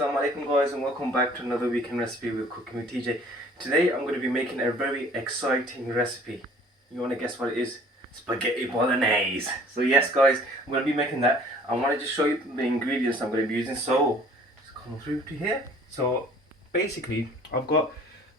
Assalamu alaikum guys, and welcome back to another weekend recipe with Cooking with TJ. Today I'm going to be making a very exciting recipe. You want to guess what it is? Spaghetti Bolognese. So yes guys, I'm going to be making that. I want to just show you the ingredients I'm going to be using. So just come through to here. So basically I've got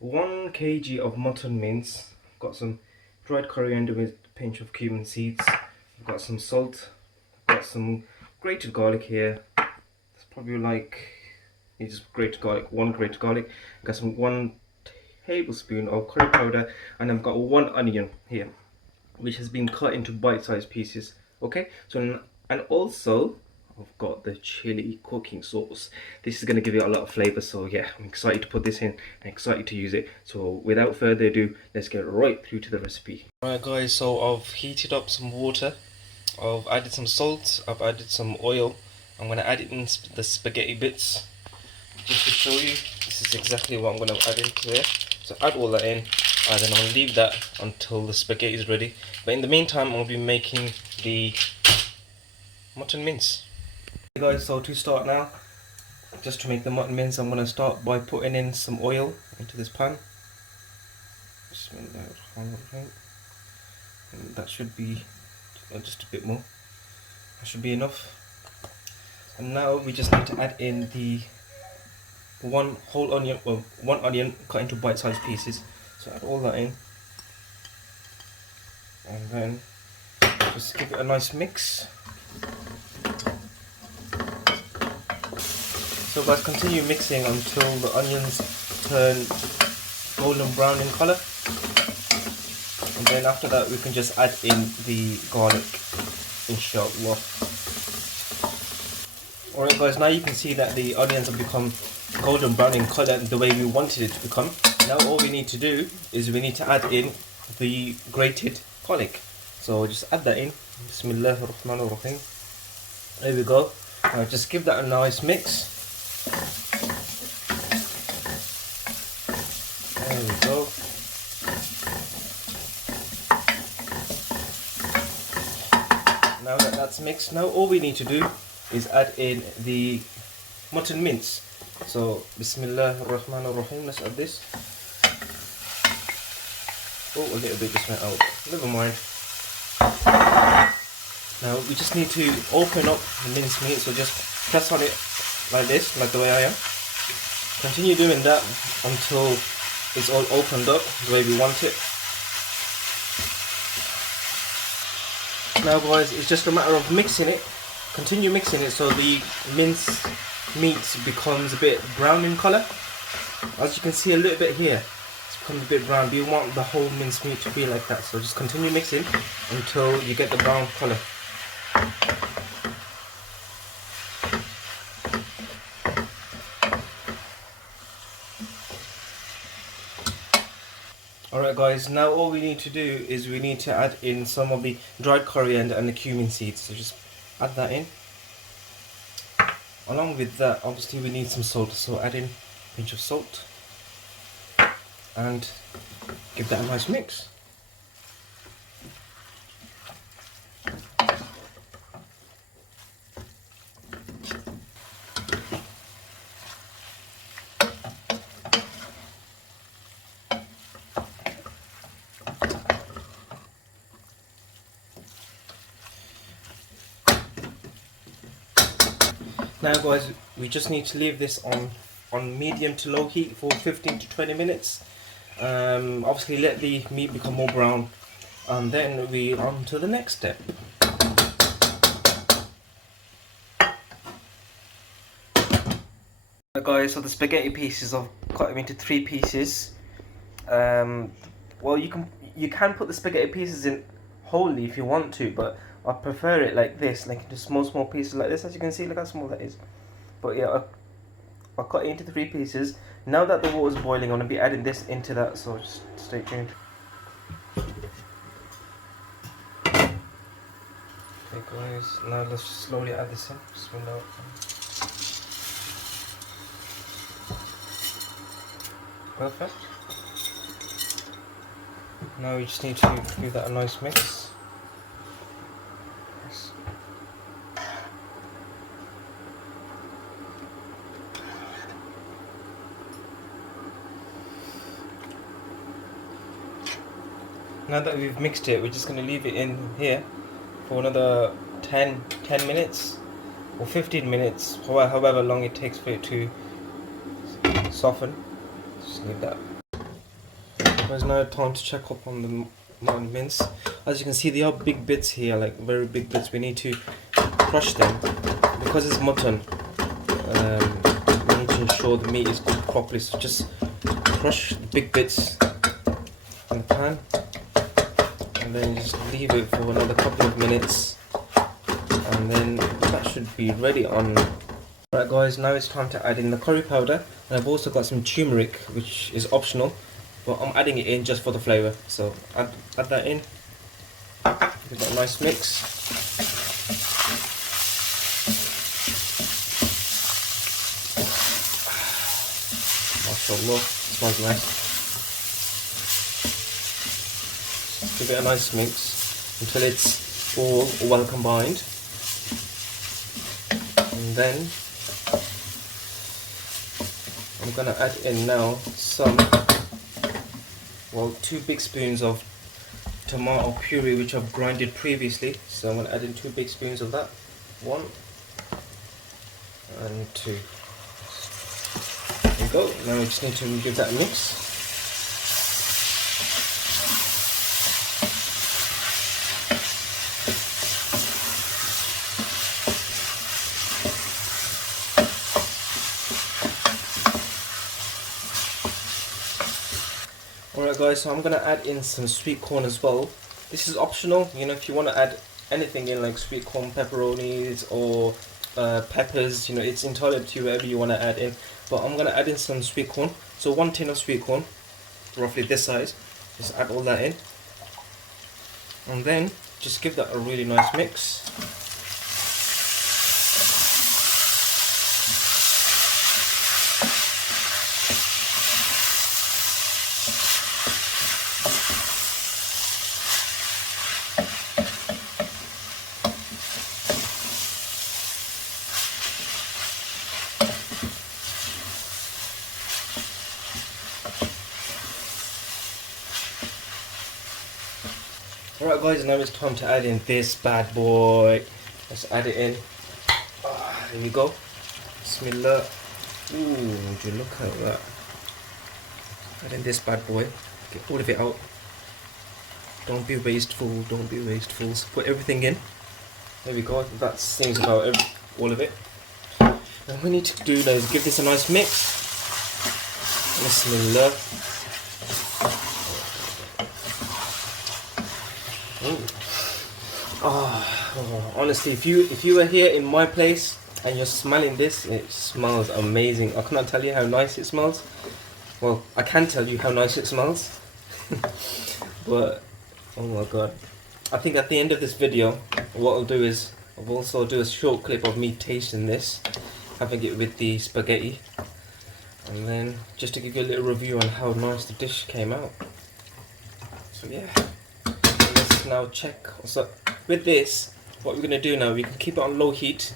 1 kg of mutton mince. I've got some dried coriander with a pinch of cumin seeds. I've got some salt. I've got some grated garlic here. It's probably like just grated garlic, 1 grated garlic. I've got some 1 tablespoon of curry powder, and I've got 1 onion here, which has been cut into bite-sized pieces. Okay, so and also I've got the chili cooking sauce. This is going to give it a lot of flavor, so yeah, I'm excited to put this in and excited to use it. So without further ado, let's get right through to the recipe. Alright guys, so I've heated up some water, I've added some salt, I've added some oil. I'm going to add it in the spaghetti bits. Just to show you, this is exactly what I'm going to add into there. So add all that in, and then I'll leave that until the spaghetti is ready. But in the meantime, I'll be making the mutton mince. Okay guys, so to start now, just to make the mutton mince, I'm going to start by putting in some oil into this pan. And that should be just a bit more. That should be enough. And now we just need to add in the 1 whole onion, well, 1 onion cut into bite-sized pieces. So add all that in, and then just give it a nice mix. So guys, continue mixing until the onions turn golden brown in colour, and then after that we can just add in the garlic, inshallah. Alright guys, now you can see that the onions have become golden brown in colour the way we wanted it to become. Now all we need to do is we need to add in the grated garlic. So just add that in. Bismillahirrahmanirrahim. There we go. Now just give that a nice mix. There we go. Now that that's mixed, now all we need to do is add in the mutton mince. So Bismillahirrahmanirrahim, let's add this. Oh, a little bit just went out, never mind. Now we just need to open up the mince meat, so just press on it like this, like the way I am. Continue doing that until it's all opened up the way we want it. Now guys, it's just a matter of mixing it. Continue mixing it so the mince meat becomes a bit brown in colour. As you can see a little bit here, it's become a bit brown. You want the whole mince meat to be like that, so just continue mixing until you get the brown colour. Alright guys, now all we need to do is we need to add in some of the dried coriander and the cumin seeds. So just add that in. Along with that, obviously we need some salt, so add in a pinch of salt and give that a nice mix. Now guys, we just need to leave this on medium to low heat for 15 to 20 minutes. Obviously let the meat become more brown, and then we're on to the next step. Guys, so the spaghetti pieces, I've cut them into 3 pieces. Well, you can put the spaghetti pieces in wholly if you want to, but I prefer it like this, like into small pieces like this. As you can see, look how small that is. But yeah, I cut it into 3 pieces. Now that the water is boiling, I'm going to be adding this into that, so just stay tuned. Okay guys, now let's slowly add this in. Perfect. Now we just need to give that a nice mix. now that we've mixed it, we're just going to leave it in here for another 10 minutes or 15 minutes, however long it takes for it to soften. Just leave that. There's now time to check up on the mutton mince. As you can see, there are big bits here, like very big bits. We need to crush them because it's mutton. We need to ensure the meat is cooked properly. So just crush the big bits in the pan, and then just leave it for another couple of minutes, and then that should be ready on. Right guys, now it's time to add in the curry powder, and I've also got some turmeric, which is optional, but I'm adding it in just for the flavour. So add that in. Give that a nice mix. MashaAllah, smells nice. Give it a nice mix until it's all well combined, and then I'm going to add in now some, well, 2 big spoons of tomato puree which I've grinded previously. So I'm going to add in 2 big spoons of that. 1 and 2. There we go. Now we just need to give that a mix. Alright guys, so I'm going to add in some sweet corn as well. This is optional, you know, if you want to add anything in, like sweet corn, pepperonis or peppers, you know, it's entirely up to you, whatever you want to add in. But I'm going to add in some sweet corn. So 1 tin of sweet corn, roughly this size. Just add all that in. And then just give that a really nice mix. Alright guys, now it's time to add in this bad boy. Let's add it in. There we go. Bismillah. Ooh, would you look at that. Add in this bad boy. Get all of it out. Don't be wasteful, don't be wasteful. So put everything in. There we go. That seems about all of it. And what we need to do now is give this a nice mix. Bismillah. Honestly, if you were here in my place and you're smelling this, it smells amazing. I cannot tell you how nice it smells. Well, I can tell you how nice it smells. But oh my god, I think at the end of this video what I'll do is I'll also do a short clip of me tasting this, having it with the spaghetti, and then just to give you a little review on how nice the dish came out. So yeah, let's now check. So with this, what we're going to do now, we can keep it on low heat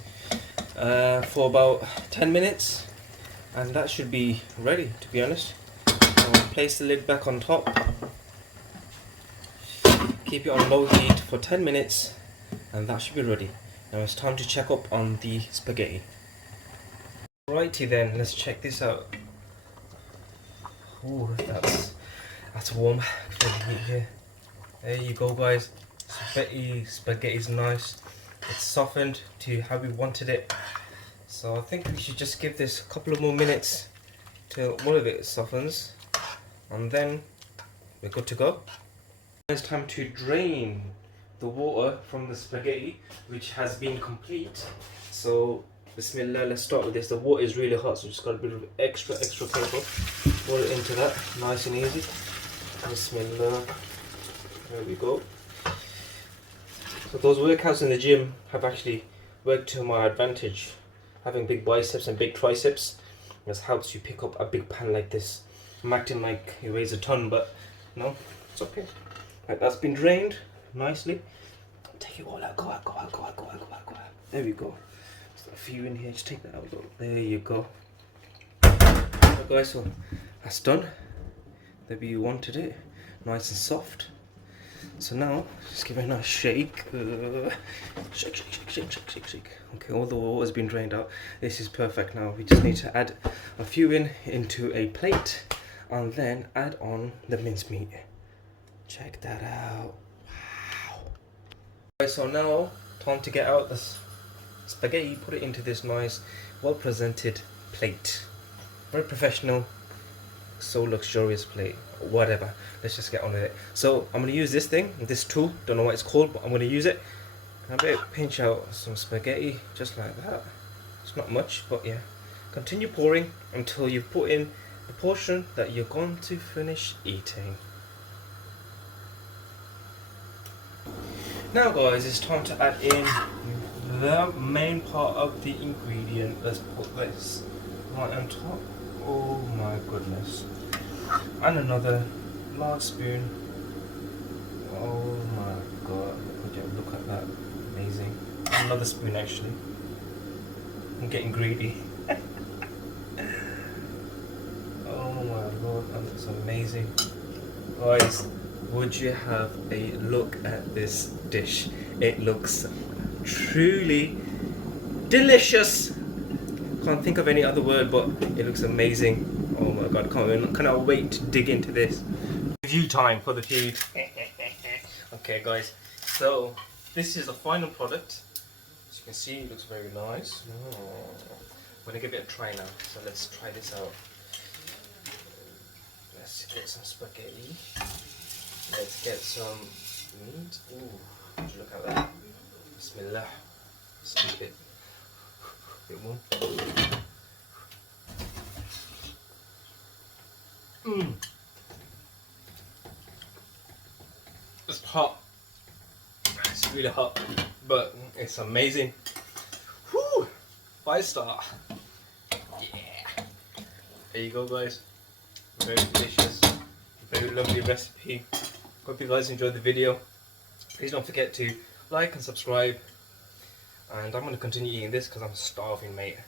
for about 10 minutes, and that should be ready, to be honest. I'll place the lid back on top, keep it on low heat for 10 minutes, and that should be ready. Now it's time to check up on the spaghetti. Righty then, let's check this out. Ooh, that's warm. There you go guys. Spaghetti's nice. It's softened to how we wanted it. So I think we should just give this a couple of more minutes till all of it softens, and then we're good to go. It's time to drain the water from the spaghetti, which has been complete. So Bismillah, let's start with this. The water is really hot, so just got a bit of extra careful. Pour it into that, nice and easy. Bismillah. There we go. So those workouts in the gym have actually worked to my advantage. Having big biceps and big triceps, this helps you pick up a big pan like this. I'm acting like it weighs a ton, but no, it's okay. Right, that's been drained nicely. Take it all out, go out. There we go. There's a few in here, just take that out. There you go. Right guys, so that's done. The way you wanted it, nice and soft. So now, just give it a nice shake. Shake, shake, shake, shake, shake, shake, shake. Okay, all the water has been drained out. This is perfect now. We just need to add a few into a plate and then add on the mincemeat. Check that out. Wow. Okay, so now, time to get out the spaghetti, put it into this nice, well-presented plate. Very professional, so luxurious plate, whatever. Let's just get on with it. So I'm going to use this tool, don't know what it's called, but I'm going to use it. I better pinch out some spaghetti just like that. It's not much, but yeah. Continue pouring until you've put in the portion that you're going to finish eating. Now guys, it's time to add in the main part of the ingredient. Let's put this right on top. Oh my goodness. And another large spoon. Oh my god, look at that. Amazing. Another spoon actually. I'm getting greedy. Oh my lord, that looks amazing. Guys, would you have a look at this dish? It looks truly delicious. Can't think of any other word, but it looks amazing. Oh my god, cannot wait to dig into this. Review time for the food. Okay guys, so this is the final product. As you can see, it looks very nice. I'm gonna give it a try now, so let's try this out. Let's get some spaghetti. Let's get some meat. Ooh, would you look at that? Bismillah. Let's keep it. Bit warm. It's hot. It's really hot, but it's amazing. Whew! 5-star. Yeah. There you go, guys. Very delicious, very lovely recipe. Hope you guys enjoyed the video. Please don't forget to like and subscribe. And I'm going to continue eating this because I'm starving, mate.